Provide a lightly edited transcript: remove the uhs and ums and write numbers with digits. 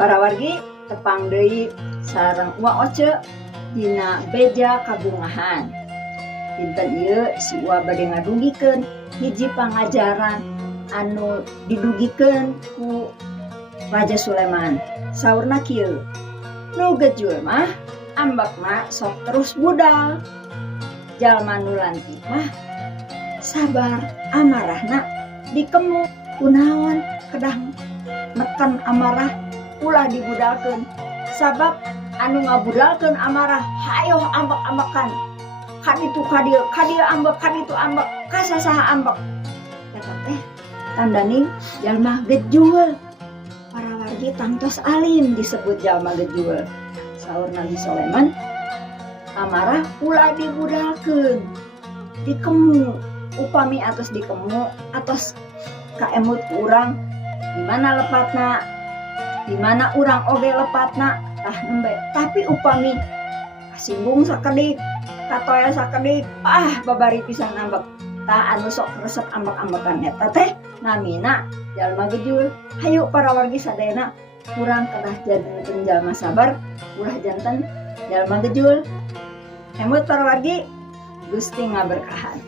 Para wargi tepang deui sareng Ua Oce dina beja kabungahan. Dinten ieu si Ua bade ngadugikeun hiji pangajaran anu didugikeun ku Raja Sulaiman. Saurna kieu, nu gejul mah ambekna sok terus budal. Jalma nu lantik mah sabar, amarahna dikemu. Kunaon kedah neken amarah ulah dibudalkeun. Sabab anu ngabudalkeun amarah hayo ambek-ambekan. Kaditu kadieu, kadieu ambek, kaditu ambek, kasasaha ambek. Eta teh tandani jalma gejul. Para wargi tangtos alim disebut jalma gejul. Saur Nabi Sulaiman, amarah ulah dibudalkeun, dikemu. Upami atos dikemu, atos kaemut ku urang, di mana lepatna, di mana urang oge lepatna, tah nembe. Tapi upami kasinggung sakedik, katoya sakedik, babari pisan ambek. Tah anu sok resep ambek-ambekan eta teh namina jalma gejul. Hayu para wargi sadayana urang kedah janten jalma sabar, ulah janten jalma gejul. Emut para wargi, Gusti ngaberkahan.